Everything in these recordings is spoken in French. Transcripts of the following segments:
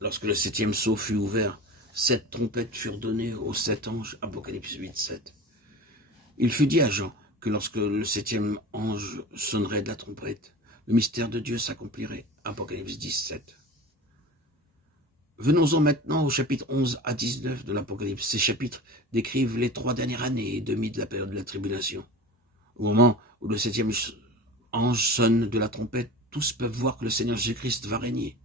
Lorsque le septième sceau fut ouvert, 7 trompettes furent données aux 7 anges, Apocalypse 8, 7. Il fut dit à Jean que lorsque le 7e ange sonnerait de la trompette, le mystère de Dieu s'accomplirait, Apocalypse 10, 7. Venons-en maintenant au chapitre 11 à 19 de l'Apocalypse. Ces chapitres décrivent les 3 dernières années et demie de la période de la tribulation. Au moment où le 7e ange sonne de la trompette, tous peuvent voir que le Seigneur Jésus-Christ va régner.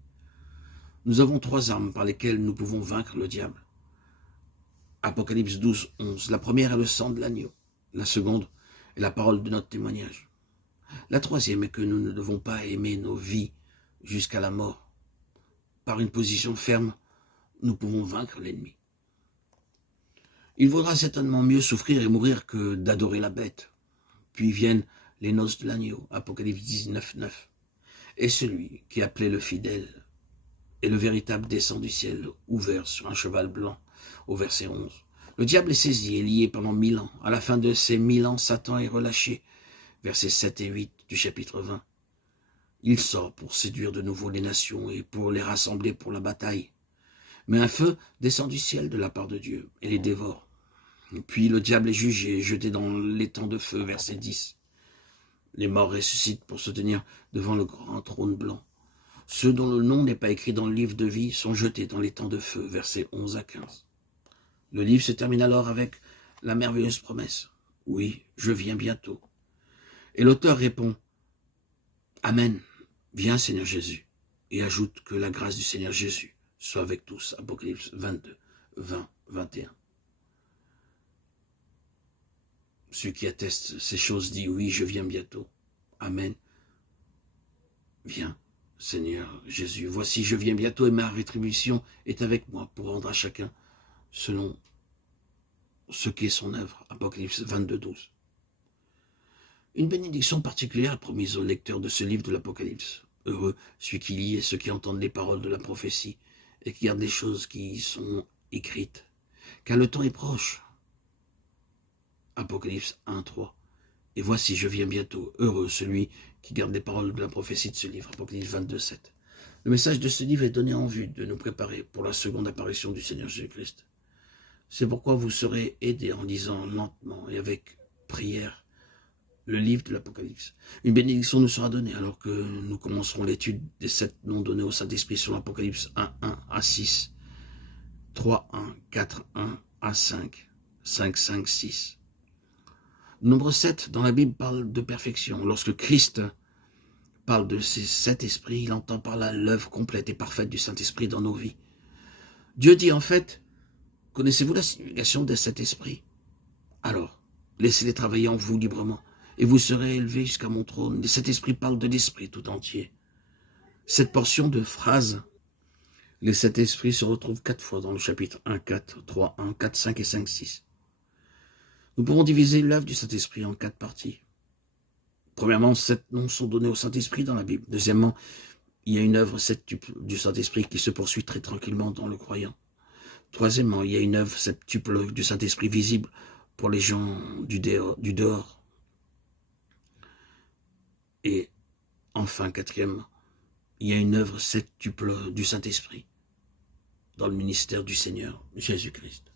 Nous avons 3 armes par lesquelles nous pouvons vaincre le diable. Apocalypse 12, 11. La première est le sang de l'agneau. La seconde est la parole de notre témoignage. La troisième est que nous ne devons pas aimer nos vies jusqu'à la mort. Par une position ferme, nous pouvons vaincre l'ennemi. Il vaudra certainement mieux souffrir et mourir que d'adorer la bête. Puis viennent les noces de l'agneau, Apocalypse 19, 9. Et celui qui appelait le fidèle et le véritable descend du ciel, ouvert sur un cheval blanc, au verset 11. Le diable est saisi et lié pendant 1000 ans. À la fin de ces 1000 ans, Satan est relâché, versets 7 et 8 du chapitre 20. Il sort pour séduire de nouveau les nations et pour les rassembler pour la bataille. Mais un feu descend du ciel de la part de Dieu et les dévore. Puis le diable est jugé et jeté dans l'étang de feu, verset 10. Les morts ressuscitent pour se tenir devant le grand trône blanc. Ceux dont le nom n'est pas écrit dans le livre de vie sont jetés dans l'étang de feu, versets 11 à 15. Le livre se termine alors avec la merveilleuse promesse. Oui, je viens bientôt. Et l'auteur répond, Amen, viens Seigneur Jésus, et ajoute que la grâce du Seigneur Jésus soit avec tous. Apocalypse 22, 20, 21. Celui qui atteste ces choses dit, oui, je viens bientôt. Amen, viens. Seigneur Jésus, voici je viens bientôt et ma rétribution est avec moi pour rendre à chacun selon ce qu'est son œuvre. Apocalypse 22, 12. Une bénédiction particulière est promise aux lecteurs de ce livre de l'Apocalypse. Heureux celui qui lit et ceux qui entendent les paroles de la prophétie et qui gardent les choses qui y sont écrites. Car le temps est proche. Apocalypse 1, 3. Et voici, je viens bientôt. Heureux celui qui garde les paroles de la prophétie de ce livre. Apocalypse 22, 7. Le message de ce livre est donné en vue de nous préparer pour la seconde apparition du Seigneur Jésus-Christ. C'est pourquoi vous serez aidés en lisant lentement et avec prière le livre de l'Apocalypse. Une bénédiction nous sera donnée alors que nous commencerons l'étude des 7 noms donnés au Saint-Esprit sur l'Apocalypse 1, 1 à 6, 3, 1, 4, 1 à 5, 5, 5, 6. Le nombre 7 dans la Bible parle de perfection. Lorsque Christ parle de ces 7 esprits, il entend par là l'œuvre complète et parfaite du Saint-Esprit dans nos vies. Dieu dit en fait, connaissez-vous la signification des 7 esprits? Alors, laissez-les travailler en vous librement, et vous serez élevés jusqu'à mon trône. Les 7 esprits parlent de l'esprit tout entier. Cette portion de phrase, les 7 esprits se retrouvent 4 fois dans le chapitre 1, 4, 3, 1, 4, 5 et 5, 6. Nous pouvons diviser l'œuvre du Saint-Esprit en 4 parties. Premièrement, 7 noms sont donnés au Saint-Esprit dans la Bible. Deuxièmement, il y a une œuvre septuple du Saint-Esprit qui se poursuit très tranquillement dans le croyant. Troisièmement, il y a une œuvre septuple du Saint-Esprit visible pour les gens du dehors. Et enfin, quatrièmement, il y a une œuvre septuple du Saint-Esprit dans le ministère du Seigneur Jésus-Christ.